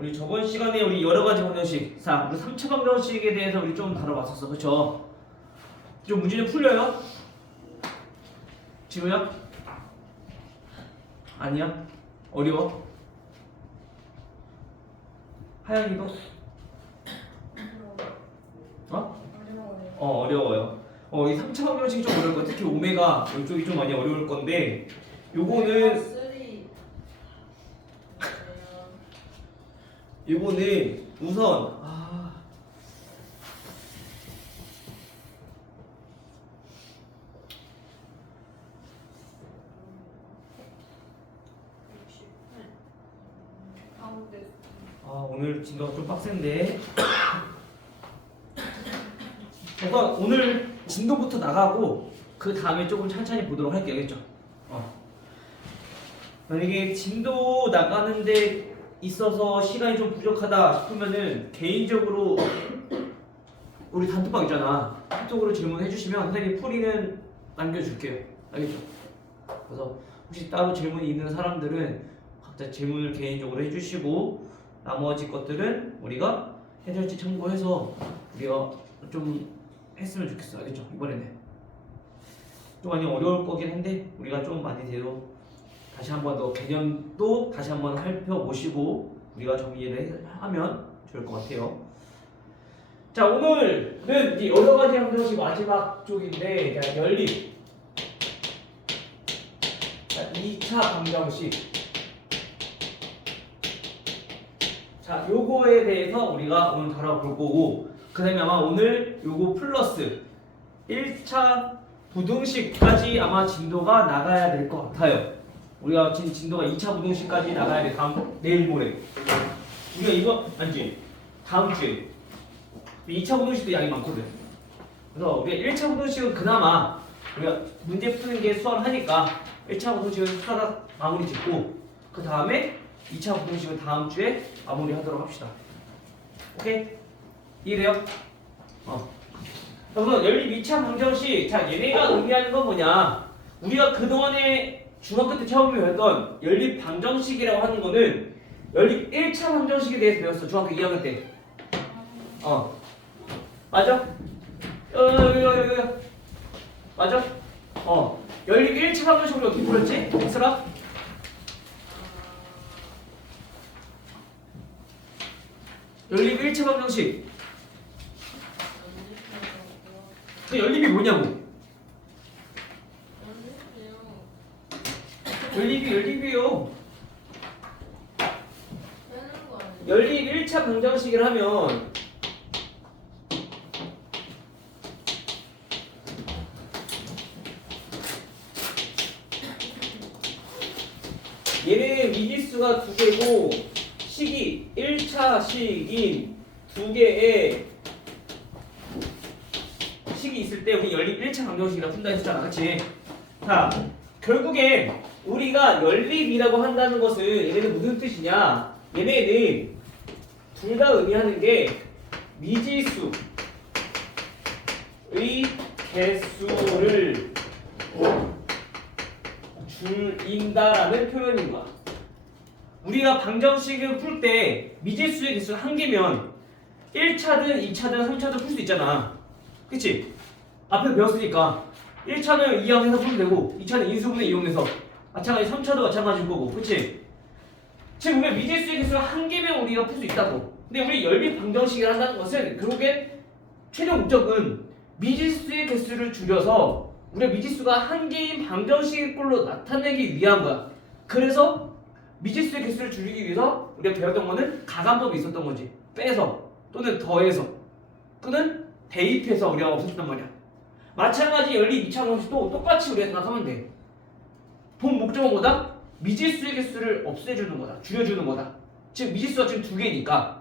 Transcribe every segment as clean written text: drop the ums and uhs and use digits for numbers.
우리 저번 시간에 우리 여러 가지 방정식, 자, 우리 3차 방정식에 대해서 우리 좀 다뤄봤었어, 그렇죠? 좀 문제 좀 풀려요? 지우야? 아니야? 어려워? 하영이도? 어? 어려워요. 이 3차 방정식이 좀 어려울 거야. 특히 오메가 이쪽이 좀 많이 어려울 건데, 요거는 우선 오늘 진도가 좀 빡센데 우선 오늘 진도부터 나가고 그 다음에 조금 천천히 보도록 할게요. 알겠죠? 만약에 진도 나가는데 있어서 시간이 좀 부족하다 싶으면은 개인적으로 우리 단톡방 있잖아. 카톡으로 질문해 주시면 선생님이 풀이는 남겨줄게요. 알겠죠? 그래서 혹시 따로 질문이 있는 사람들은 각자 질문을 개인적으로 해주시고 나머지 것들은 우리가 해설지 참고해서 우리가 좀 했으면 좋겠어. 알겠죠? 이번에는 좀 많이 어려울 거긴 한데 우리가 좀 많이 돼도 다시 한 번 더 개념도 다시 한 번 살펴보시고 우리가 정리를 하면 좋을 것 같아요. 자, 오늘은 이제 여러 가지 방정식 마지막 쪽인데, 자, 연립. 자, 2차 방정식. 자, 요거에 대해서 우리가 오늘 다뤄볼 거고, 그 다음에 아마 오늘 요거 플러스 1차 부등식까지 아마 진도가 나가야 될 것 같아요. 우리가 지금 진도가 2차 부등식까지 나가야 돼. 내일 모레. 우리가 이거 아니지. 다음 주에 2차 부등식도 양이 많거든. 그래서 우리가 1차 부등식은 그나마 우리가 문제 푸는 게 수월하니까 1차 부등식은 하나 마무리 짓고 그 다음에 2차 부등식은 다음 주에 마무리 하도록 합시다. 오케이? 이해돼요? 우선 연립 2차 방정식. 자, 얘네가 의미하는 건 뭐냐? 우리가 그동안에 중학교 때 처음 배웠던 연립 방정식이라고 하는 거는 연립 1차 방정식에 대해서 배웠어. 중학교 2학년 때. 맞아? 맞아? 연립 1차 방정식으로 어떻게 풀었지? 엑스라? 연립 1차 방정식. 그 연립이 뭐냐고? 연립이요. 연립 1차 방정식을 하면 얘는 미지수가 2개고 식이 1차 식인 2개의 식이 있을 때 우리 연립 1차 방정식이라고 푼다 했잖아. 그치? 자, 결국에 우리가 연립이라고 한다는 것은 얘네는 무슨 뜻이냐? 얘네는 둘 다 의미하는 게 미지수의 개수를 줄인다라는 표현인 거야. 우리가 방정식을 풀 때 미지수의 개수가 1개면 1차든 2차든 3차든 풀 수 있잖아. 그치? 앞에 배웠으니까 1차는 이항해서 풀면 되고 2차는 인수분해 이용해서 마찬가지 3차도 마찬가지일 거고. 그치? 지금 우리가 미지수의 개수가 1개면 우리가 풀 수 있다고. 근데 우리 연립 방정식을 한다는 것은 결국엔 최종 목적은 미지수의 개수를 줄여서 우리가 미지수가 1개인 방정식의 꼴로 나타내기 위한 거야. 그래서 미지수의 개수를 줄이기 위해서 우리가 배웠던 거는 가감법이 있었던 거지. 빼서 또는 더해서 또는 대입해서 우리가 없었단 말이야. 마찬가지 연립 2차 방정식도 똑같이 우리가 생각하면 돼. 본 목적은 뭐다? 미지수의 개수를 없애주는 거다. 줄여주는 거다. 즉 미지수가 지금 2개니까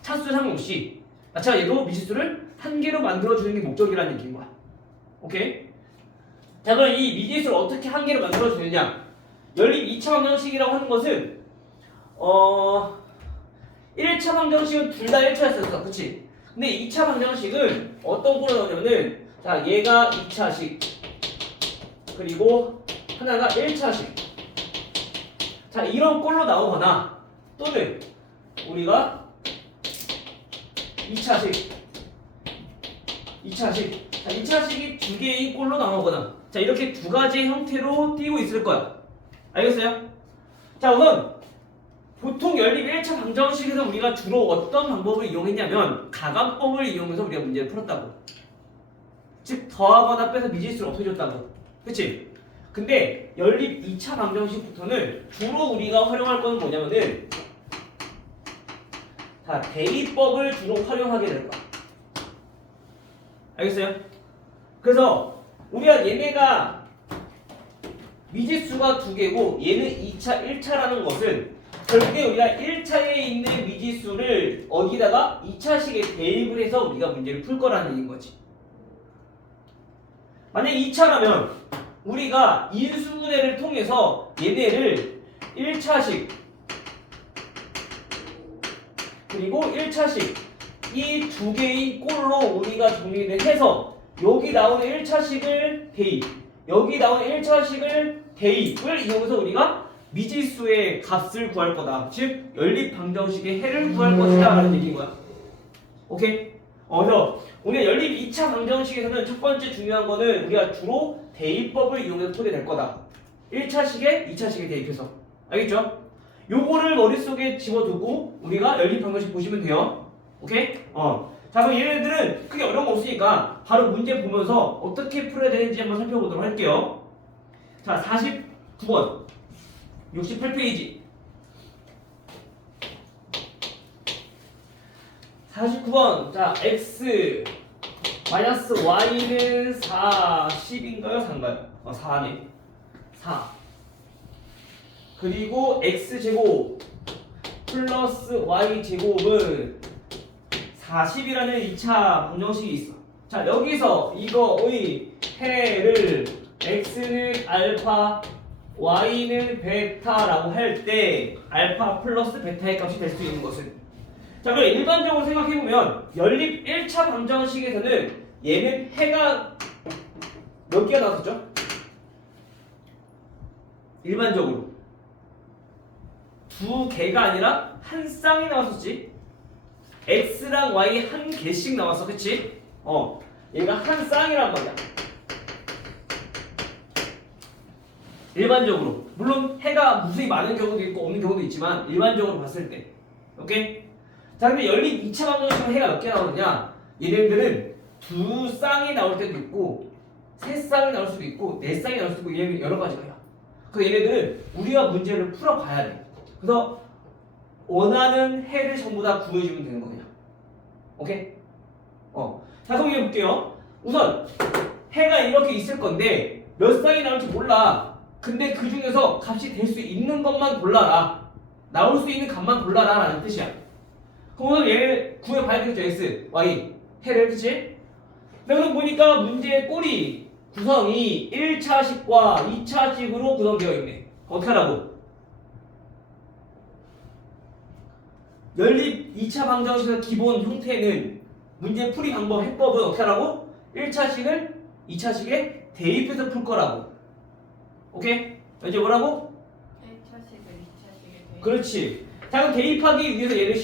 차수 상관없이 마찬가지 얘도 미지수를 1개로 만들어주는 게 목적이라는 얘기인 거야. 오케이? 자, 그럼 이 미지수를 어떻게 1개로 만들어주느냐? 연립 2차 방정식이라고 하는 것은 1차 방정식은 둘 다 1차였었어. 그치? 근데 2차 방정식은 어떤 꼴로 나오냐면은 자, 얘가 2차식 그리고 하나가 1차식. 자, 이런 꼴로 나오거나 또는 우리가 2차식. 자, 2차식이 두 개의 꼴로 나오거나 자 이렇게 두 가지 형태로 띄고 있을 거야. 알겠어요? 자 우선 보통 연립 1차 방정식에서 우리가 주로 어떤 방법을 이용했냐면 가감법을 이용해서 우리가 문제를 풀었다고. 즉 더하거나 빼서 미지수를 없애줬다고. 그치? 근데 연립 2차 방정식부터는 주로 우리가 활용할 거는 뭐냐면은 자 대입법을 주로 활용하게 될 거야. 알겠어요? 그래서 우리가 얘네가 미지수가 두 개고 얘는 2차, 1차라는 것은 결국에 우리가 1차에 있는 미지수를 어디다가 2차식에 대입을 해서 우리가 문제를 풀 거라는 얘기인 거지. 만약 2차라면 우리가 인수분해를 통해서 얘네를 1차식 그리고 1차식 이 두 개의 꼴로 우리가 정리를 해서 여기 나오는 1차식을 대입 여기 나오는 1차식을 대입을 이용해서 우리가 미지수의 값을 구할 거다. 즉 연립 방정식의 해를 구할 것이다 라는 얘기인 거야. 오케이? 그래서 우리가 연립 2차 방정식에서는 첫 번째 중요한 거는 우리가 주로 대입법을 이용해서 풀게 될 거다. 1차식에 2차식에 대입해서. 알겠죠? 요거를 머릿속에 집어두고 우리가 연립 방정식 보시면 돼요. 오케이? 자 그럼 얘네들은 크게 어려운 거 없으니까 바로 문제 보면서 어떻게 풀어야 되는지 한번 살펴보도록 할게요. 자 49번 68페이지 49번 자 x 마이너스 y는 4 10인가요? 4인가요? 4네 4 그리고 x제곱 플러스 y제곱은 40이라는 2차 방정식이 있어. 자 여기서 이거의 해를 x는 알파 y는 베타라고 할 때 알파 플러스 베타의 값이 될 수 있는 것은 자 그럼 일반적으로 생각해보면 연립 1차 방정식에서는 얘는 해가 몇 개가 나왔었죠? 일반적으로 두 개가 아니라 한 쌍이 나왔었지. x랑 y 한 개씩 나왔어. 그치? 얘가 한 쌍이란 말이야. 일반적으로 물론 해가 무수히 많은 경우도 있고 없는 경우도 있지만 일반적으로 봤을 때 오케이? 자 근데 연립 2차 방정식은 해가 몇 개 나오느냐 얘네들은 두 쌍이 나올 때도 있고 세 쌍이 나올 수도 있고 네 쌍이 나올 수도 있고 얘네들 여러 가지가 있어. 그래서 얘네들은 우리가 문제를 풀어봐야 돼. 그래서 원하는 해를 전부 다 구해주면 되는 거냐. 오케이? 자 그럼 이거 볼게요. 우선 해가 이렇게 있을 건데 몇 쌍이 나올지 몰라. 근데 그 중에서 값이 될 수 있는 것만 골라라. 나올 수 있는 값만 골라라 라는 뜻이야. 그럼 우선 얘를 구해봐야 되겠죠. x, y 해를. 그치? 근데 그럼 보니까 문제의 꼬리 구성이 1차식과 2차식으로 구성되어 있네. 어떻게 하라고? 연립 2차 방정식의 기본 형태는 문제 풀이 방법 해법은 어떻게 하라고? 1차식을 2차식에 대입해서 풀 거라고. 오케이? 이제 뭐라고? 1차식을 2차식에 대입. 그렇지. 자 그럼 대입하기 위해서 얘를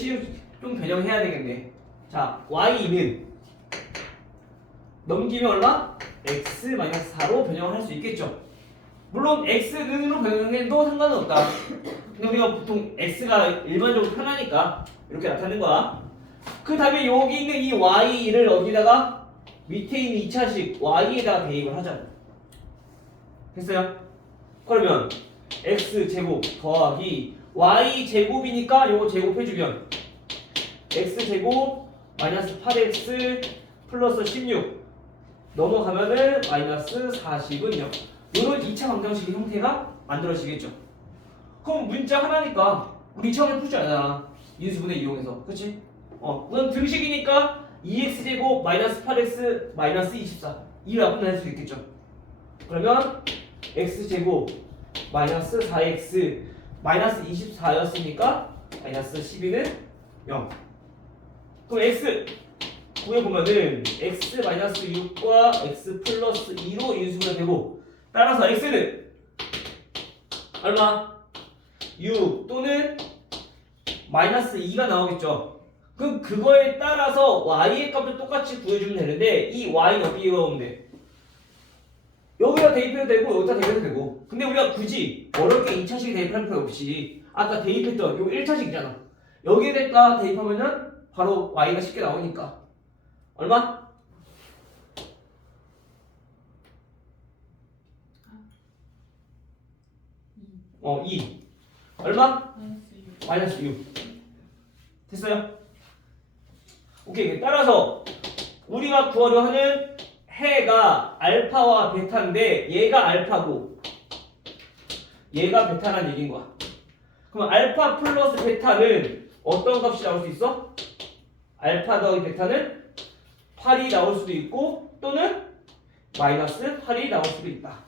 좀 변형해야 되겠네. 자 y는 넘기면 얼마? x-4로 변형을 할 수 있겠죠. 물론 x는으로 변형해도 상관은 없다. 근데 우리가 보통 x가 일반적으로 편하니까 이렇게 나타내는 거야. 그 다음에 여기 있는 이 y를 어디다가 밑에 있는 2차식 y에다가 대입을 하자. 됐어요? 그러면 x제곱 더하기 y제곱이니까 요거 제곱해주면 x제곱 마이너스 8x 플러스 16 넘어가면은 마이너스 40은 0. 이런 2차 방정식의 형태가 만들어지겠죠. 그럼 문자 하나니까 우리 처음에 풀 줄 알잖아. 인수분해 이용해서. 그치? 우선 등식이니까 2x제곱 마이너스 8x 마이너스 24 이라고 낼 수 있겠죠. 그러면 x제곱 마이너스 4x 마이너스 24였으니까 마이너스 12는 0. 그럼 x 구해보면은 x 마이너스 6과 x 플러스 2로 인수분해 되고 따라서 x는 얼마? 6 또는 마이너스 2가 나오겠죠. 그거에 따라서 y의 값도 똑같이 구해주면 되는데 이 y 여기가 오는데 여기다 대입해도 되고 여기다 대입해도 되고 근데 우리가 굳이 어렵게 2차식 대입할 필요 없이 아까 대입했던 요 1차식이잖아. 여기에다 대입하면은 바로 y가 쉽게 나오니까 얼마? 2 얼마? 마이너스 6 됐어요? 오케이. 따라서 우리가 구하려 하는 해가 알파와 베타인데 얘가 알파고 얘가 베타라는 얘기인 거야. 그럼 알파 플러스 베타는 어떤 값이 나올 수 있어? 알파 더하기 베타는 8이 나올 수도 있고 또는 마이너스 8이 나올 수도 있다.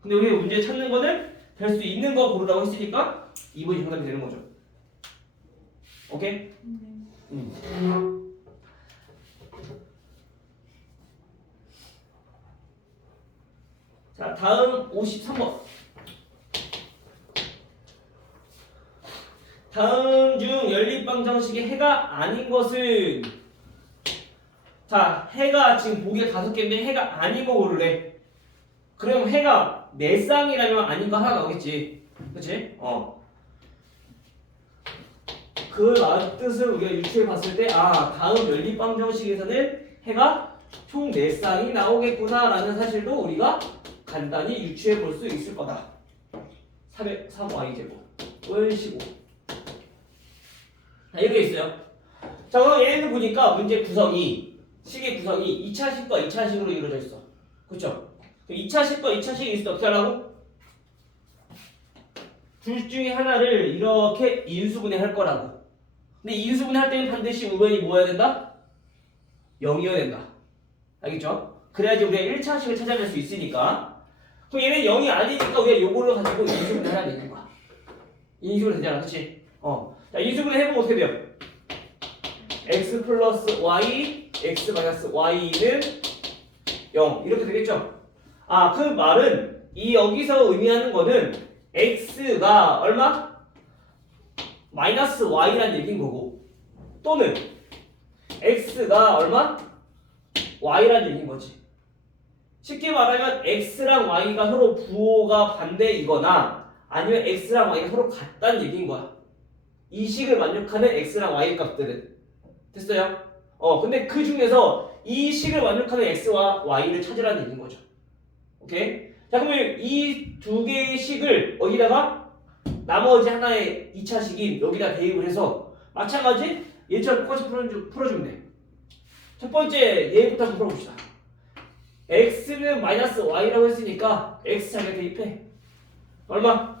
근데 우리 문제 찾는 거는 될 수 있는 거 고르라고 했으니까 2번이 정답이 되는 거죠. 오케이? 자, 다음 53번. 다음 중 연립방정식의 해가 아닌 것은 자, 해가 지금 보기에 5개인데 해가 아닌 거 고르래. 그럼 해가 내 쌍이라면 아닌 거 하나 나오겠지. 그치? 그 뜻을 우리가 유추해 봤을 때 다음 연립방정식에서는 해가 총 4쌍이 나오겠구나 라는 사실도 우리가 간단히 유추해 볼 수 있을 거다. 3y제곱을 15. 자, 이렇게 있어요. 자, 그럼 얘는 보니까 문제 구성이 식의 구성이 2차식과 2차식으로 이루어져 있어. 그렇죠? 2차식과 2차식이 있을 때 어떻게 하라고? 둘 중에 하나를 이렇게 인수분해 할 거라고. 근데 인수분해 할 때는 반드시 우변이 뭐여야 된다? 0이어야 된다. 알겠죠? 그래야지 우리가 1차식을 찾아낼 수 있으니까. 그럼 얘는 0이 아니니까 우리가 요거를 가지고 인수분해 해야 되는 거야. 인수분해 되잖아. 그치? 자, 인수분해 해보면 어떻게 돼요? x 플러스 y, x 마이너스 y는 0 이렇게 되겠죠? 그 말은 여기서 의미하는 거는 x가 얼마? 마이너스 y라는 얘기인 거고 또는 x가 얼마? y라는 얘기인 거지. 쉽게 말하면 x랑 y가 서로 부호가 반대이거나 아니면 x랑 y가 서로 같다는 얘기인 거야. 이 식을 만족하는 x랑 y 값들은 됐어요? 근데 그 중에서 이 식을 만족하는 x와 y를 찾으라는 얘기인 거죠. 오케이? 자, 그러면 이 두 개의 식을 어디다가 나머지 하나의 2차식인 여기다 대입을 해서 마찬가지 얘처럼 똑같이 풀어주면 돼. 첫 번째 얘부터 한번 풀어봅시다. x는 마이너스 y라고 했으니까 x차례 대입해. 얼마?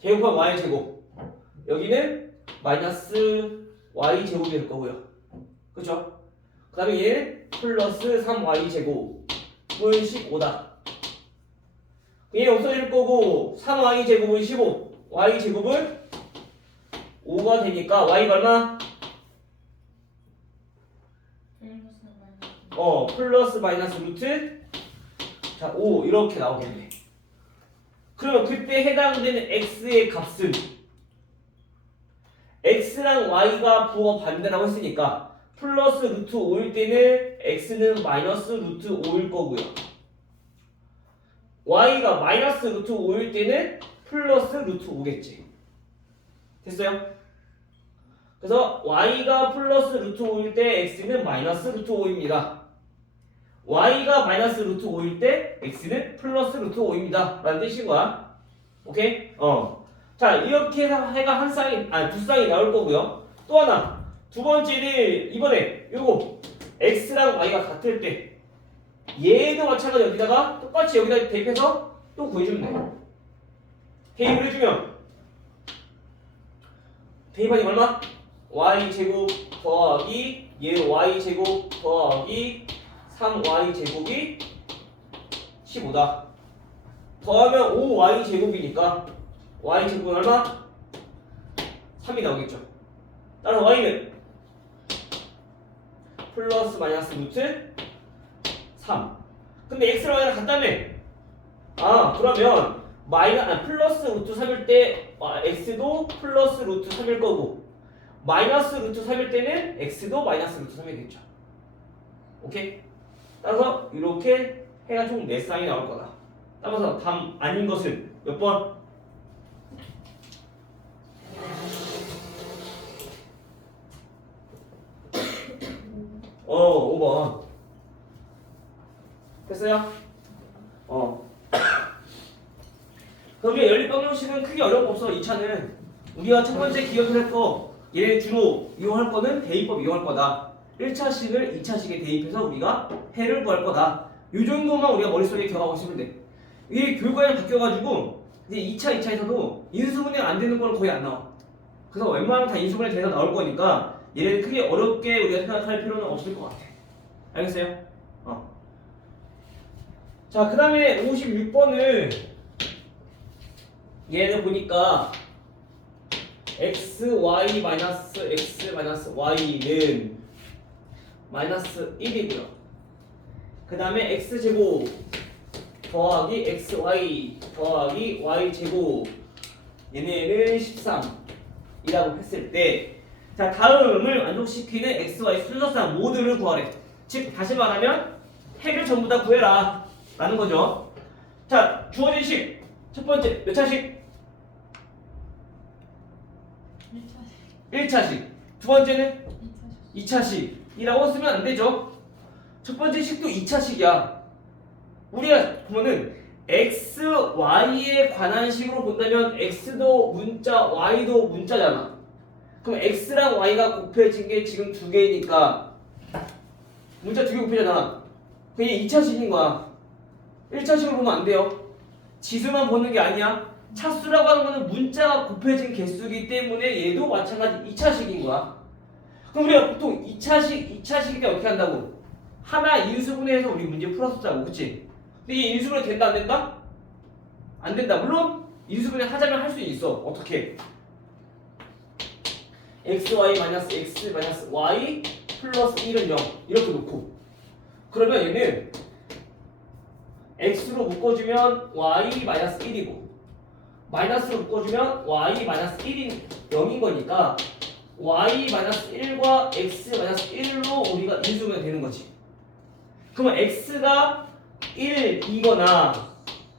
제곱한 y 제곱. 여기는 마이너스 y 제곱이 될 거고요. 그렇죠? 그 다음에 얘는 플러스 3y 제곱은 15다. 얘 없어질 거고 3y 제곱은 15, y 제곱은 5가 되니까 y가 얼마? 플러스 마이너스 루트 자 5 이렇게 나오겠네. 그러면 그때 해당되는 x의 값은 x랑 y가 부호가 반대라고 했으니까 플러스 루트 5일 때는 x는 마이너스 루트 5일 거고요. y가 마이너스 루트 5일 때는 플러스 루트 5겠지. 됐어요? 그래서 y가 플러스 루트 5일 때 x는 마이너스 루트 5입니다. y가 마이너스 루트 5일 때 x는 플러스 루트 5입니다. 라는 뜻인 거야. 오케이? 자, 이렇게 해서 해가 한 쌍이, 두 쌍이 나올 거고요. 또 하나. 두 번째는 이번에 요거 x랑 y가 같을 때 얘도 마찬가지 여기다가 똑같이 여기다 대입해서 또 구해주면 돼. 대입을 해주면 대입하니 얼마? y제곱 더하기 얘 y제곱 더하기 3y제곱이 15다. 더하면 5y제곱이니까 y제곱은 얼마? 3이 나오겠죠. 따라서 y는 플러스 마이너스 루트 3. 근데 x랑 y랑 같다며. 그러면 플러스 루트 3일 때 x도 플러스 루트 3일 거고 마이너스 루트 3일 때는 x도 마이너스 루트 3이겠죠. 오케이? 따라서 이렇게 해가 총 4쌍이 나올 거다. 따라서 답 아닌 것은 몇 번? 어, 5번. 됐어요? 그러면 연립방정식은 크게 어려운 거 없어. 2차는 우리가 첫 번째 기억을 했고 얘 주로 이용할 거는 대입법 이용할 거다. 1차식을 2차식에 대입해서 우리가 해를 구할 거다. 이 정도만 우리가 머릿속에 기억하고 있으면 돼. 이게 교육과정 바뀌어가지고 이제 2차에서도 인수분해 안 되는 건 거의 안 나와. 그래서 웬만하면 다 인수분해 돼서 나올 거니까 얘를 크게 어렵게 우리가 생각할 필요는 없을 것 같아. 알겠어요? 자, 그 다음에 56번을 얘를 보니까 x, y, 마이너스 x, 마이너스 y는 마이너스 1이고요. 그 다음에 x제곱 더하기 xy 더하기 y제곱 얘네는 13이라고 했을 때 자, 다음을 만족시키는 xy 순서상 모두를 구하래. 즉 다시 말하면 핵을 전부 다 구해라 라는 거죠. 자, 주어진 식 첫 번째 몇 차식? 1차식. 두 번째는 2차식이라고 쓰면 안 되죠. 첫 번째 식도 2차식이야. 우리가 보면은 x, y에 관한 식으로 본다면 x도 문자, y도 문자잖아. 그럼 x랑 y가 곱해진 게 지금 두 개니까 문자 두 개 곱해잖아. 그게 2차식인 거야. 1차식으로 보면 안 돼요. 지수만 보는 게 아니야. 차수라고 하는 거는 문자가 곱해진 개수이기 때문에 얘도 마찬가지 2차식인 거야. 그럼 우리가 보통 2차식일 때 어떻게 한다고? 하나 인수분해해서 우리 문제 풀었었다고, 그치? 근데 이 인수분해 된다 안 된다? 안 된다. 물론 인수분해 하자면 할 수 있어. 어떻게? xy 마이너스 x 마이너스 y 플러스 1은 0 이렇게 놓고 그러면 얘는 x로 묶어주면 y 마이너스 1이고 마이너스로 묶어주면 y 마이너스 1인 0인 거니까 y 마이너스 1과 x 마이너스 1로 우리가 인수분해 되는 거지. 그러면 x가 1이거나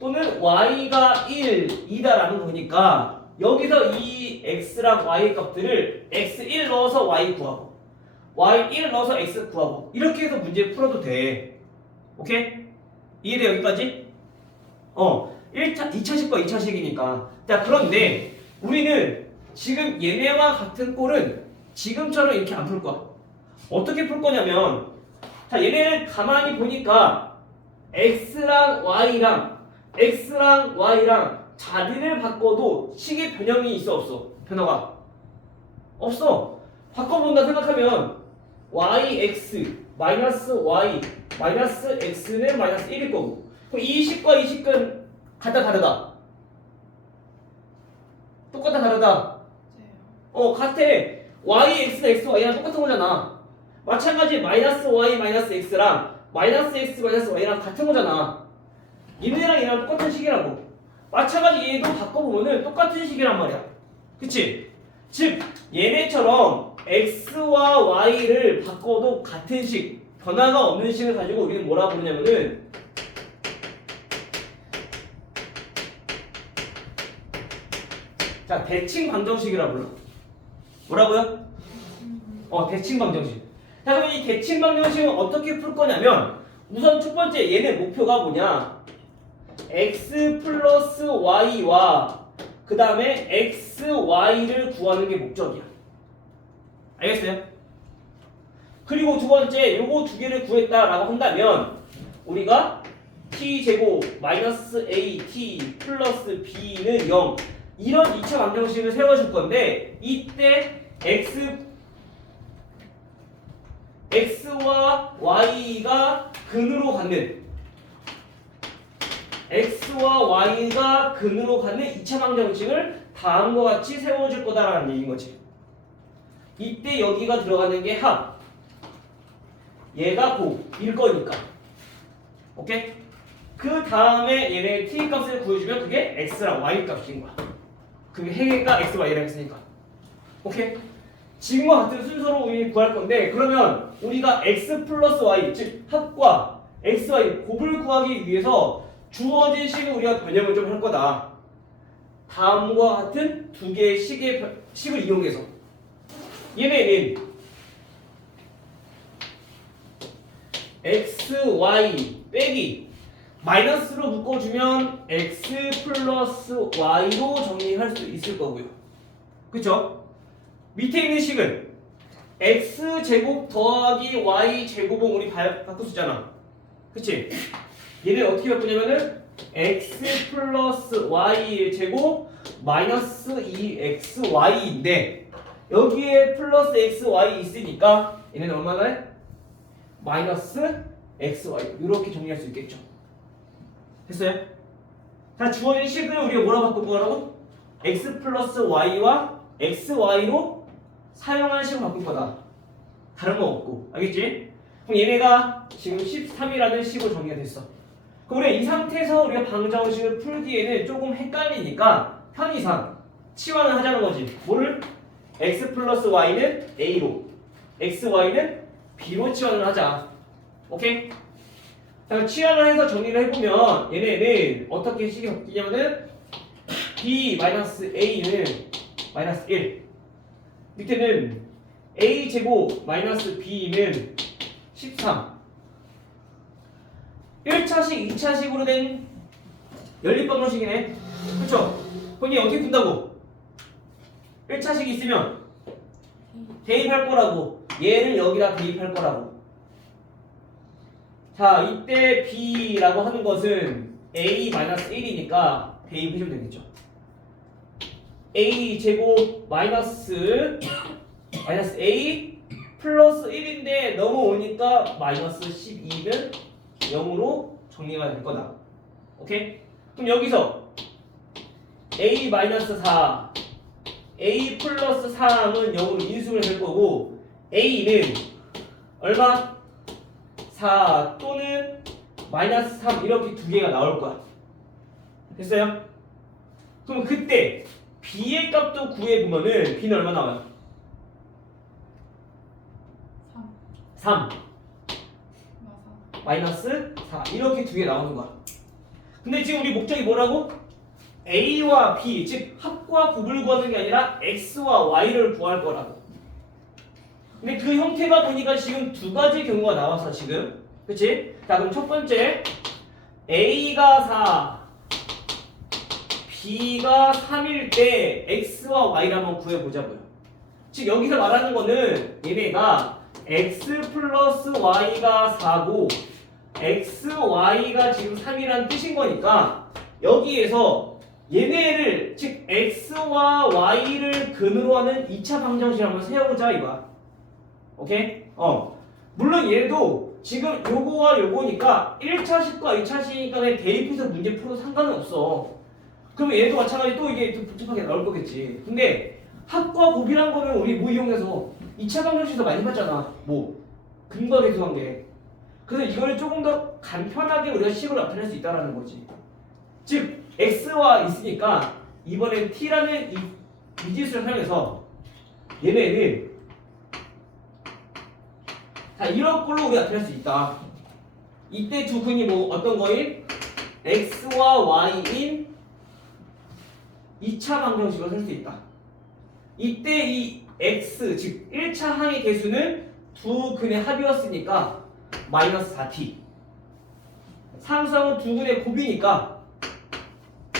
또는 y가 1이다라는 거니까 여기서 이 x랑 y 값들을 x1 넣어서 y 구하고 y1 넣어서 x 구하고 이렇게 해서 문제 풀어도 돼. 오케이? 이해돼 여기까지? 2차식과 2차식이니까. 자, 그런데 우리는 지금 얘네와 같은 꼴은 지금처럼 이렇게 안 풀 거야. 어떻게 풀 거냐면 자, 얘네를 가만히 보니까 x랑 y랑 자리를 바꿔도 식의 변형이 있어 없어? 변화가 없어. 바꿔본다 생각하면 yx 마이너스 y 마이너스 x는 마이너스 1일 거고 그럼 이 식과 이 식은 같다 다르다? 똑같다 다르다? 같아. yx는 xy랑 똑같은 거잖아. 마찬가지 마이너스 y 마이너스 x랑 마이너스 x 마이너스 y랑 같은 거잖아. 얘네랑 얘랑 똑같은 식이라고. 마찬가지 얘도 바꿔보면은 똑같은 식이란 말이야. 그치? 즉 얘네처럼 x와 y를 바꿔도 같은 식, 변화가 없는 식을 가지고 우리는 뭐라 부르냐면은 자, 대칭 방정식이라 불러. 뭐라고요? 대칭 방정식. 자, 그럼 이 대칭 방정식은 어떻게 풀 거냐면 우선 첫 번째 얘네 목표가 뭐냐? x 플러스 y와 그 다음에 x, y를 구하는 게 목적이야. 알겠어요? 그리고 두 번째 요거 두 개를 구했다라고 한다면 우리가 t제곱 마이너스 at 플러스 b는 0 이런 2차 방정식을 세워줄 건데 이때 x와 y가 근으로 갖는 x와 y가 근으로 갖는 2차 방정식을 다음과 같이 세워줄 거다라는 얘기인 거지. 이때 여기가 들어가는 게 합, 얘가 고일 거니까. 오케이? 그 다음에 얘네 t 값을 구해주면 그게 x랑 y 값인 거야. 그게 해가 x, y랑 했으니까. 오케이? 지금과 같은 순서로 우리 구할 건데 그러면 우리가 x 플러스 y 즉 합과 x, y 곱을 구하기 위해서 주어진 식을 우리가 변형을 좀 할 거다. 다음과 같은 두 개의 식을 이용해서 얘네는 x, y 빼기 마이너스로 묶어주면 x 플러스 y로 정리할 수 있을 거고요. 그쵸? 밑에 있는 식은 x 제곱 더하기 y 제곱은 우리 바꿀 수 있잖아. 그치? 얘는 어떻게 바꾸냐면은 x 플러스 y 제곱 마이너스 2xy인데 여기에 플러스 xy 있으니까 얘는 얼마나 해? 마이너스 xy 이렇게 정리할 수 있겠죠. 됐어요? 자, 주어진 식을 우리가 뭐라고 바꿀 거라고? x 플러스 y와 xy로 사용하는 식으로 바꿀 거다. 다른 거 없고. 알겠지? 그럼 얘네가 지금 13이라는 식으로 정리가 됐어. 그럼 우리 이 상태에서 우리가 방정식을 풀기에는 조금 헷갈리니까 편의상 치환을 하자는 거지. 뭐를? x 플러스 y는 a로, xy는 b로 치환을 하자. 오케이? 자, 치환을 해서 정리를 해보면 얘네는 어떻게 식이 바뀌냐면은 b 마이너스 a는 마이너스 1 밑에는 a 제곱 마이너스 b는 13 1차식, 2차식으로 된 연립방정식이네. 그쵸? 그럼 얘 어떻게 푼다고? 1차식이 있으면 대입할 거라고 얘를 여기다 대입할 거라고. 자, 이때 b라고 하는 것은 a-1이니까 대입해주면 되겠죠. a 제곱 마이너스 a 플러스 1인데 넘어오니까 마이너스 12는 0으로 정리가 될 거다. 오케이? 그럼 여기서 a 마이너스 4 a 플러스 3은 0으로 인수를 할 거고 a는 얼마? 4 또는 마이너스 3 이렇게 두 개가 나올 거야. 됐어요? 그럼 그때 b의 값도 구해보면은 b는 얼마 나와요? 3 마이너스 4 이렇게 두 개 나오는 거야. 근데 지금 우리 목적이 뭐라고? a와 b 즉 합과 곱을 구하는 게 아니라 x와 y를 구할 거라고. 근데 그 형태가 보니까 지금 두 가지 경우가 나와서 지금 그치? 자, 그럼 첫 번째 a가 4 b가 3일 때 x와 y를 한번 구해보자고요. 즉 여기서 말하는 거는 얘네가 x 플러스 y가 4고 x, y가 지금 3이라는 뜻인 거니까 여기에서 얘네를 즉 x와 y를 근으로 하는 2차 방정식을 한번 세워보자 이거야. 오케이? 물론 얘도 지금 요거와 요거니까 1차식과 2차식간에 대입해서 문제 풀어도 상관은 없어. 그러면 얘도 마찬가지 또 이게 좀 복잡하게 나올 거겠지. 근데 합과 곱이란 거는 우리 뭐 이용해서 2차 방정식에서 많이 봤잖아. 뭐 근과 계수한 게. 그래서 이걸 조금 더 간편하게 우리가 식으로 나타낼 수 있다는 거지. 즉 x와 있으니까 이번엔 t라는 이 미지수를 사용해서 얘네는 자 이런 걸로 우리가 나타낼 수 있다. 이때 두 근이 뭐 어떤 거인? x와 y인 2차 방정식으로 쓸 수 있다. 이때 이 x 즉 1차 항의 개수는 두 근의 합이었으니까 마이너스 4t 상수항은 두 근의 곱이니까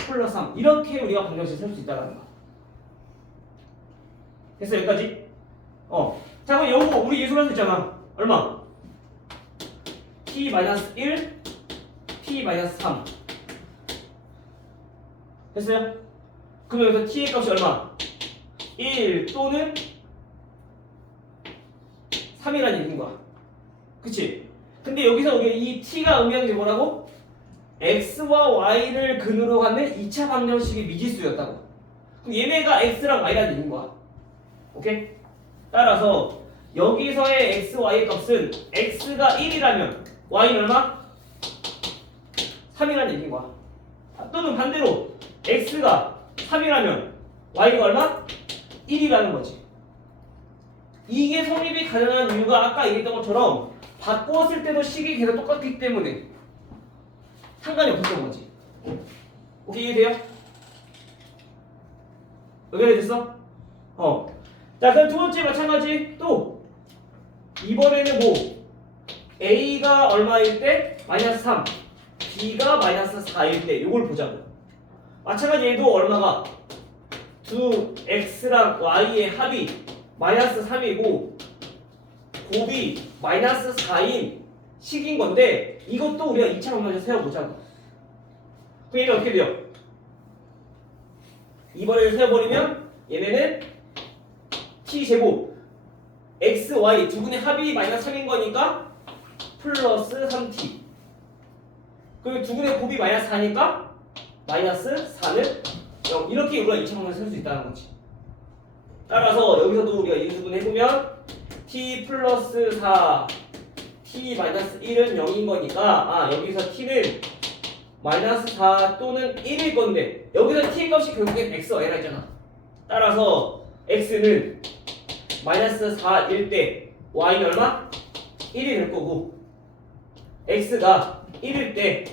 플러스 3 이렇게 우리가 방정식을 쓸 수 있다는 거. 됐어 여기까지? 자 그럼 요거 우리 예술할 수 있잖아. 얼마? t-1 t-3 됐어요? 그럼 여기서 t의 값이 얼마? 1 또는 3이라는 얘기인 거야. 그치? 근데 여기서 이 t가 의미하는 게 뭐라고? x와 y를 근으로 하는 2차 방정식의 미지수였다고. 그럼 얘네가 x랑 y라는 얘기인 거야. 오케이? 따라서 여기서의 x, y의 값은 x가 1이라면 y는 얼마? 3이라는 얘기인 거야. 또는 반대로 x가 3이라면 y가 얼마? 1이라는 거지. 이게 성립이 가능한 이유가 아까 얘기했던 것처럼 바꾸었을 때도 식이 계속 똑같기 때문에 상관이 없었던 거지. 오케이, 이해돼요? 연결됐어? 자, 그럼 두 번째 마찬가지. 또 이번에는 뭐 a가 얼마일 때? 마이너스 3, b가 마이너스 4일 때 이걸 보자고. 마찬가지 얘도 얼마가? 두 x랑 y의 합이 마이너스 3이고 곱이 마이너스 4인 식인 건데 이것도 우리가 2차 방정식에서 세워보자고. 그럼 얘가 어떻게 돼요? 이번에 세워버리면 얘네는 t제곱 x, y 두 분의 합이 마이너스 3인 거니까 플러스 3t. 그리고 두 분의 곱이 마이너스 4니까 마이너스 4는 0. 이렇게 우리가 2차 방정식을 쓸 수 있다는 거지. 따라서 여기서도 우리가 인수분 해보면 t 플러스 4 t 마이너스 1은 0인 거니까 여기서 t는 마이너스 4 또는 1일 건데 여기서 t의 값이 결국엔 x, y라 했잖아. 따라서 x는 마이너스 4일 때 y는 얼마? 1이 될 거고 x가 1일 때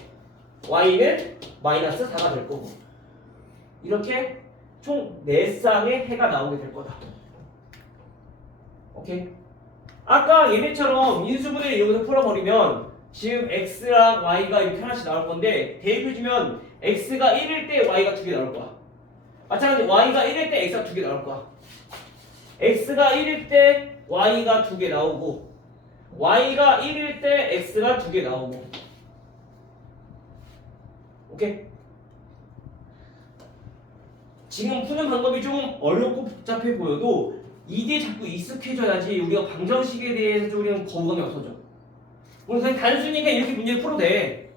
y는 마이너스 4가 될 거고 이렇게 총 4쌍의 해가 나오게 될 거다. 오케이? 아까 얘네처럼 인수분해 여기서 풀어버리면 지금 x랑 y가 이렇게 하나씩 나올 건데 대입해주면 x가 1일 때 y가 2개 나올 거야. 마찬가지로 y가 1일 때 x가 2개 나올 거야. x가 1일 때 y가 2개 나오고 y가 1일 때 x가 2개 나오고. 오케이? 지금 푸는 방법이 좀 어렵고 복잡해 보여도 이게 자꾸 익숙해져야지 우리가 방정식에 대해서 우리는 거부감이 없어져. 우리 그냥 단순히 그냥 이렇게 문제를 풀어도 돼.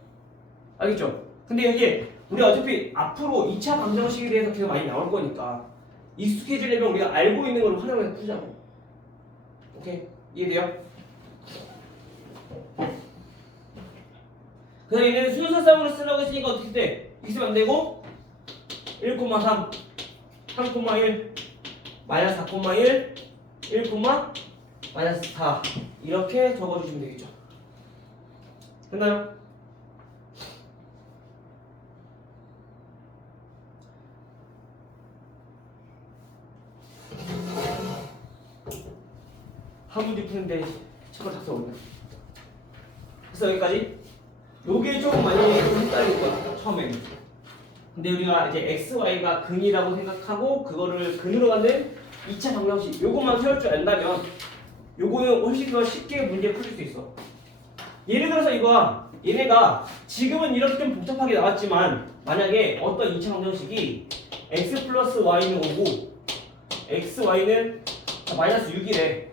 알겠죠? 근데 이게 우리가 어차피 앞으로 2차 방정식에 대해서 계속 많이 나올 거니까 익숙해지려면 우리가 알고 있는 걸 활용해서 푸자고. 오케이? 이해돼요? 그래서 얘는 순서상으로 쓰라고 했으니까 어떻게 돼? 있으면 안 되고 1,3 3,1 마이너스 4,1 1, 마이너스 4 이렇게 적어주시면 되겠죠. 됐나요? 한 문제 푸는데 책을 다 써오네. 그래서 여기까지. 요게 좀 많이 헷갈릴 거야 처음에는. 근데 우리가 이제 x, y가 근이라고 생각하고 그거를 근으로 갖는 2차 방정식 요것만 세울 줄 안다면 요거는 훨씬 더 쉽게 문제 풀 수 있어. 예를 들어서 이거야. 얘네가 지금은 이렇게 좀 복잡하게 나왔지만 만약에 어떤 2차 방정식이 x 플러스 y는 5고 x, y는 마이너스 6이래.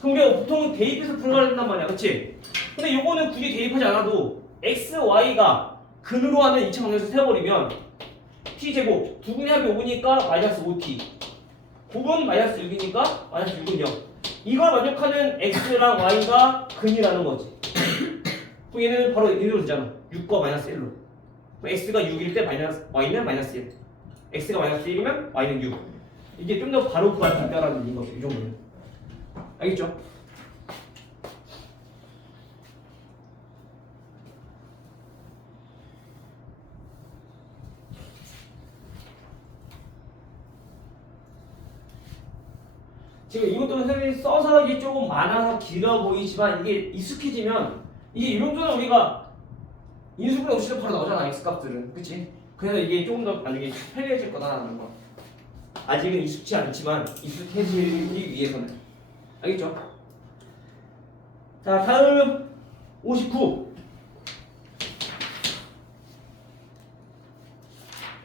그럼 우리가 보통 대입해서 분할을 한단 말이야. 그치? 근데 요거는 굳이 대입하지 않아도 x, y가 근으로 하는 2차 방정식을 세워버리면 t제곱 두 분의 합이 5니까 마이너스 5t 곱은 마이너스 6이니까 마이너스 6은 0. 이걸 만족하는 x랑 y가 근이라는 거지. 그럼 얘는 바로 이대로 되잖아. 6과 마이너스 1로. x가 6일 때 y는 마이너스 1. x가 마이너스 1이면 y는 6. 이게 좀 더 바로 구할 수 있다라는 얘기인 거죠. 이 정도는. 알겠죠? 지금 이것도 선생님이 써서 이게 조금 많아서 길어 보이지만 이게 익숙해지면 이게 이 정도는 우리가 인수분해 없이도 바로 나오잖아. x값들은. 그치? 그래서 이게 조금 더 나중에 편리해질 거다라는 거. 아직은 익숙치 않지만 익숙해지기 위해서는. 알겠죠? 자, 다음 59.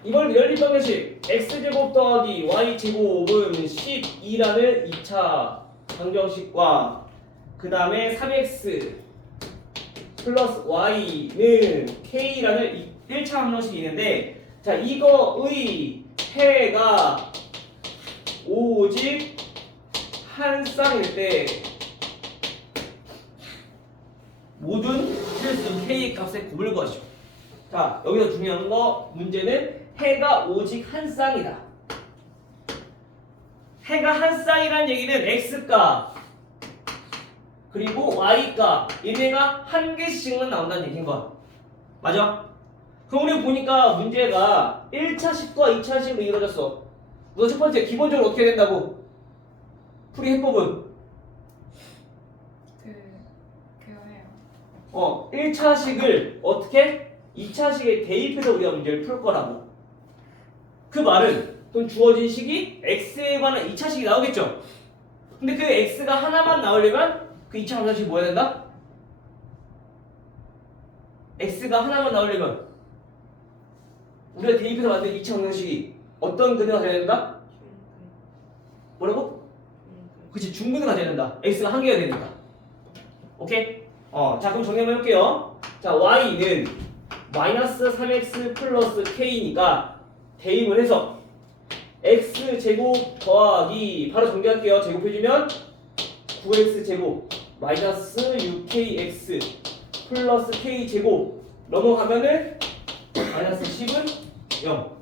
이번 연립 방정식 x제곱 더하기 y제곱은 12라는 2차 방정식과 그 다음에 3x 플러스 y는 k라는 1차 방정식이 있는데 자 이거의 해가 오직 한 쌍일 때 모든 실수 k 값의 곱을 구하시오. 자, 여기서 중요한 거 문제는 해가 오직 한 쌍이다. 해가 한 쌍이라는 얘기는 x값 그리고 y값 얘네가 한 개씩만 나온다는 얘기인 거야. 맞아? 그럼 우리 보니까 문제가 1차식과 2차식으로 이루어졌어. 너 첫 번째 기본적으로 어떻게 된다고? 풀이 해법은 그거 해요. 1차식을 어떻게 2차식에 대입해서 우리가 문제를 풀 거라고. 그 말은 또 주어진 식이 x에 관한 2차식이 나오겠죠. 근데 그 x가 하나만 나오려면 그 2차 방정식이 뭐 해야 된다? x가 하나만 나오려면 우리가 대입해서 만든 2차 방정식이 어떤 근을 가져야 된다? 뭐라고? 그치, 중근을 가져야 된다. x가 한 개가 되니까. 오케이? 자, 그럼 정리 한번 해볼게요. 자, y는 마이너스 3x 플러스 k니까 대입을 해서 x 제곱 더하기 바로 정리할게요. 제곱해주면 9x 제곱 마이너스 6kx 플러스 k 제곱 넘어가면은 마이너스 10은 0.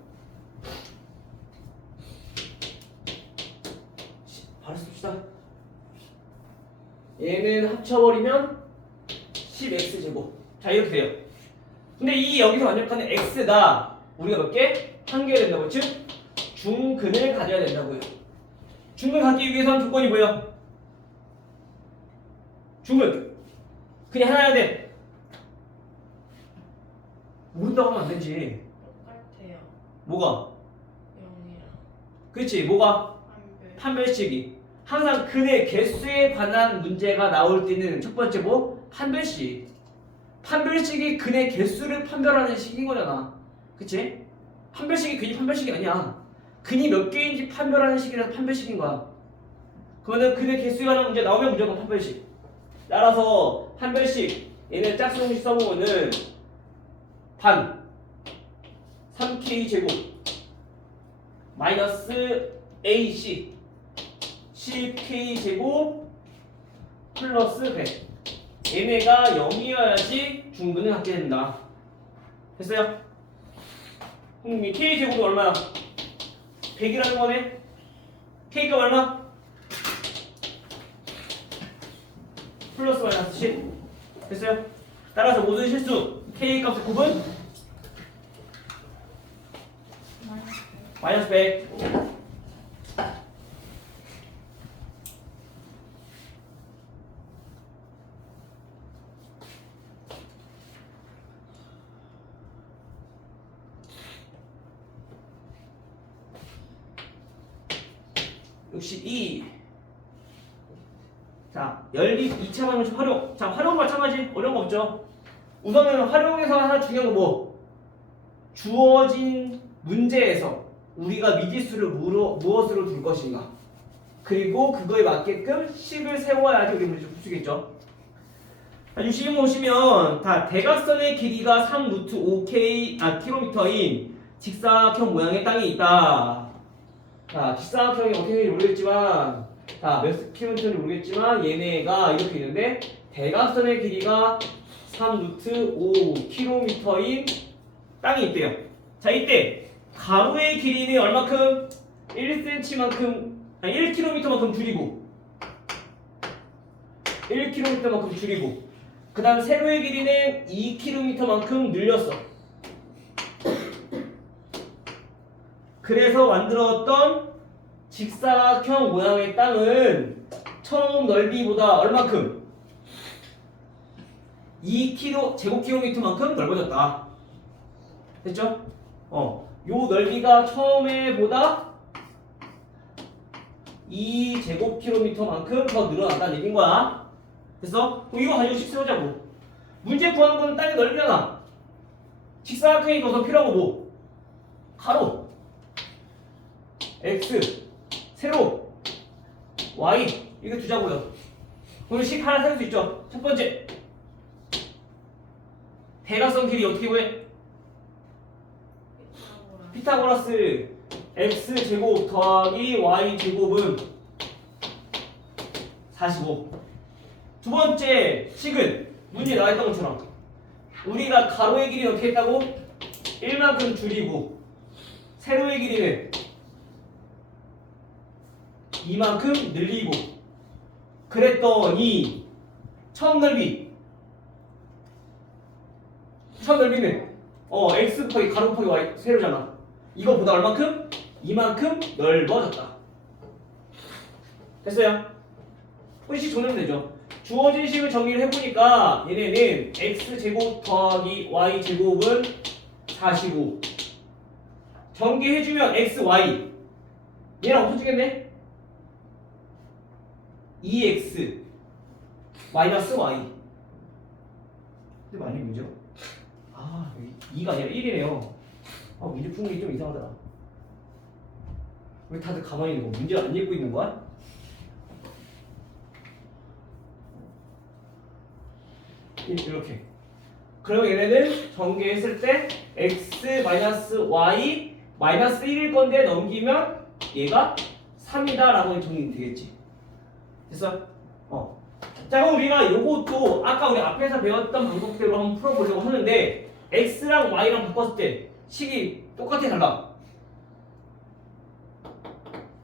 바로 씁시다. 얘는 합쳐버리면 10x 제곱. 자, 이렇게 돼요. 근데 이 여기서 완벽하는 x가 우리가 몇 개? 한 개가 된다고. 즉 중근을 가져야 된다고요. 중근 갖기 위해서는 조건이 뭐예요? 중근 그냥 하나야 돼. 모른다고 하면 안 되지. 똑같아요. 뭐가? 0이랑 그렇지. 뭐가? 판별식이. 항상 근의 개수에 관한 문제가 나올 때는 첫 번째 뭐? 판별식. 판별식이 근의 개수를 판별하는 식인 거잖아. 그치? 판별식이 근이 판별식이 아니야. 근이 몇 개인지 판별하는 식이라서 판별식인 거야. 그러면 근의 개수에 관한 문제 나오면 무조건 판별식. 따라서 판별식 얘는 짝수공식 써보면은 반 3k 제곱 마이너스 ac 10k 제곱 플러스 100 얘네가 0이어야지 중근을 갖게 된다. 됐어요? 그럼 k 제곱이 얼마야? 100이라는 거네. k가 얼마? 플러스 마이너스 10 됐어요? 따라서 모든 실수 k 값의 곱은 마이너스 100. (62) 자, 연립 2차 방정식 활용. 자, 활용 마찬가지 어려운 거 없죠? 우선은 활용에서 하나 중요한 거 뭐? 주어진 문제에서 우리가 미지수를 무엇으로 둘 것인가. 그리고 그거에 맞게끔 식을 세워야지 우리 문제 풀 수 있겠죠. 자, 62번 보시면 다 대각선의 길이가 3루트 5k km인 직사각형 모양의 땅이 있다. 자, 직사각형이 어떻게 되는지 모르겠지만 몇 킬로미터인지 모르겠지만 얘네가 이렇게 있는데 대각선의 길이가 3루트 5km인 땅이 있대요. 자, 이때 가로의 길이는 얼마큼? 1cm만큼 아니 1km만큼 줄이고 1km만큼 줄이고 그 다음 세로의 길이는 2km만큼 늘렸어. 그래서 만들었던 직사각형 모양의 땅은 처음 넓이보다 얼마큼? 2km 제곱킬로미터만큼 넓어졌다. 됐죠? 요 넓이가 처음에 보다 2제곱킬로미터만큼 더 늘어났다는 얘기인 거야. 됐어? 그럼 이거 가지고 식 세우자고. 문제 구한 거는 땅의 넓이잖아. 직사각형이 더 필요한 거 뭐? 가로 x 세로 y 이거 두자고요. 오늘 식 하나 세울 수 있죠. 첫 번째 대각선 길이 어떻게 구해? 피타고라스 x 제곱 더하기 y 제곱은 45. 두 번째 식은 문제에 나와있던 것처럼 우리가 가로의 길이 어떻게 했다고? 1만큼 줄이고 세로의 길이는 2만큼 늘리고 그랬더니 처음 넓이는 x 곱하기 가로 곱하기 y 세로잖아. 이거보다 얼만큼? 이만큼 넓어졌다. 됐어요? 식 정리하면 되죠. 주어진 식을 정리를 해보니까 얘네는 x제곱 더하기 y제곱은 45 전개해주면 xy 얘랑 없어지겠네? 2x 마이너스 y 근데 많이 문제가? 아 2가 아니라 1이네요. 아 문제 푸는 게 좀 이상하더라. 왜 다들 가만히 있는 거? 문제 안 읽고 있는 거야? 이렇게. 그러면 얘네는 전개했을 때 x 마이너스 y 마이너스 1일 건데 넘기면 얘가 3이다 라고 정리되면 되겠지. 됐어? 자 그럼 우리가 요것도 아까 우리 앞에서 배웠던 방법대로 한번 풀어보려고 하는데 x랑 y랑 바꿨을 때 식이 똑같아 달라?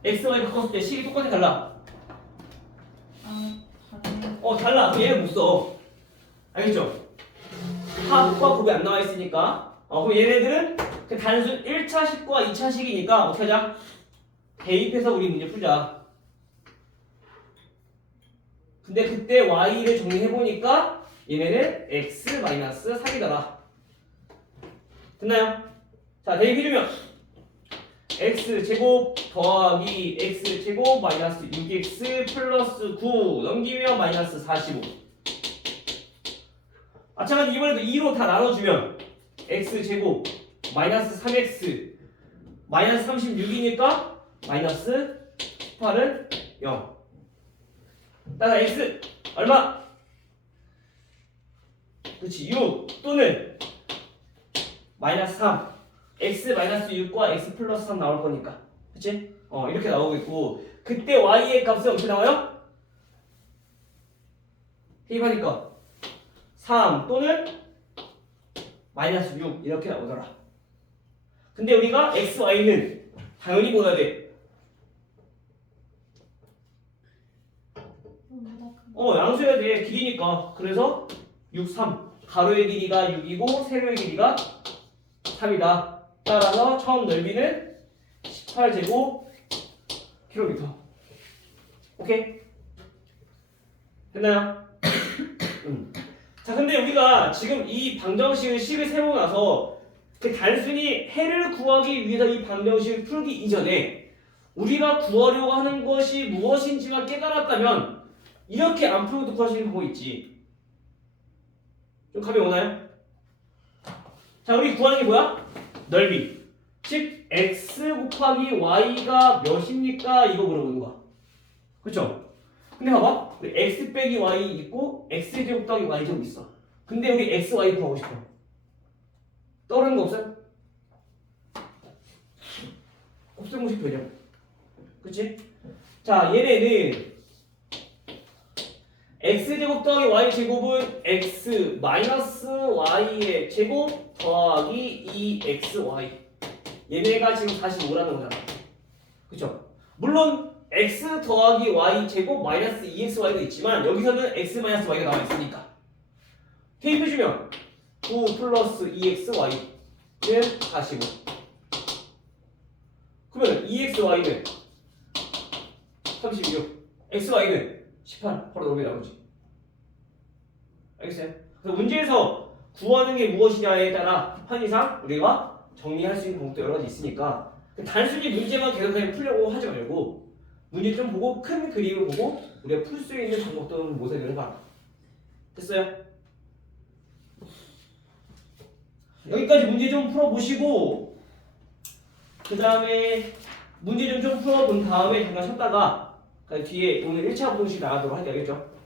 x, y 바꿨을 때 식이 똑같아 달라? 달라. 그럼 얘는 못 써. 알겠죠? 합과 곱이 안 나와 있으니까 그럼 얘네들은 그 단순 1차 식과 2차 식이니까 어떻게 하자? 대입해서 우리 문제 풀자. 근데 그때 y를 정리해보니까 얘네는 x-3이더라. 됐나요? 자 대입해주면 x제곱 더하기 x제곱 마이너스 6x 플러스 9 넘기면 마이너스 45 마찬가지 이번에도 2로 다 나눠주면 x제곱 마이너스 3x 마이너스 36이니까 마이너스 18은 0 따라서 x 얼마? 그렇지 6 또는 마이너스 3 x 마이너스 6과 x 플러스 3 나올 거니까 그치? 이렇게 나오겠고 그때 y의 값은 어떻게 나와요? 대입하니까 3 또는 마이너스 6 이렇게 나오더라. 근데 우리가 x, y는 당연히 뭐야 돼? 양수해야 돼. 길이니까. 그래서 6, 3 가로의 길이가 6이고 세로의 길이가 3이다. 따라서 처음 넓이는 18제곱 킬로미터. 오케이? 됐나요? 자 근데 우리가 지금 이 방정식을 식을 세우고 나서 단순히 해를 구하기 위해서 이 방정식을 풀기 이전에 우리가 구하려고 하는 것이 무엇인지만 깨달았다면 이렇게 안 풀고도 구할 수 있는 방법이 있지. 좀 감이 오나요? 자 우리 구하는 게 뭐야? 넓이. 즉 x 곱하기 y가 몇입니까? 이거 물어보는 거야. 그쵸? 근데 봐봐 우리 x 빼기 y 있고 x제곱 더하기 y제곱 있어. 근데 우리 x, y 구하고 싶어. 떠오르는 거 없어요? 곱셈공식 변형. 그치? 자 얘네는 x제곱 더하기 y제곱은 x 마이너스 y의 제곱 더하기 2xy 얘네가 지금 45라는 거잖아. 그쵸? 물론 x 더하기 y 제곱 마이너스 2xy도 있지만 여기서는 x 마이너스 y가 나와 있으니까 대입해주면 9 플러스 2xy는 45 그러면 2xy는 36 xy는 18 바로 여기 나오지. 알겠어요? 그래서 문제에서 구하는 게 무엇이냐에 따라 편의상 우리가 정리할 수 있는 방법도 여러 가지 있으니까 단순히 문제만 계속 그냥 풀려고 하지 말고 문제 좀 보고 큰 그림을 보고 우리가 풀 수 있는 방법도 모색을 해봐. 됐어요? 여기까지 문제 좀 풀어보시고 그 다음에 문제 좀 풀어본 다음에 잠깐 쉬었다가 뒤에 오늘 1차 분식 나가도록 할게요. 알겠죠?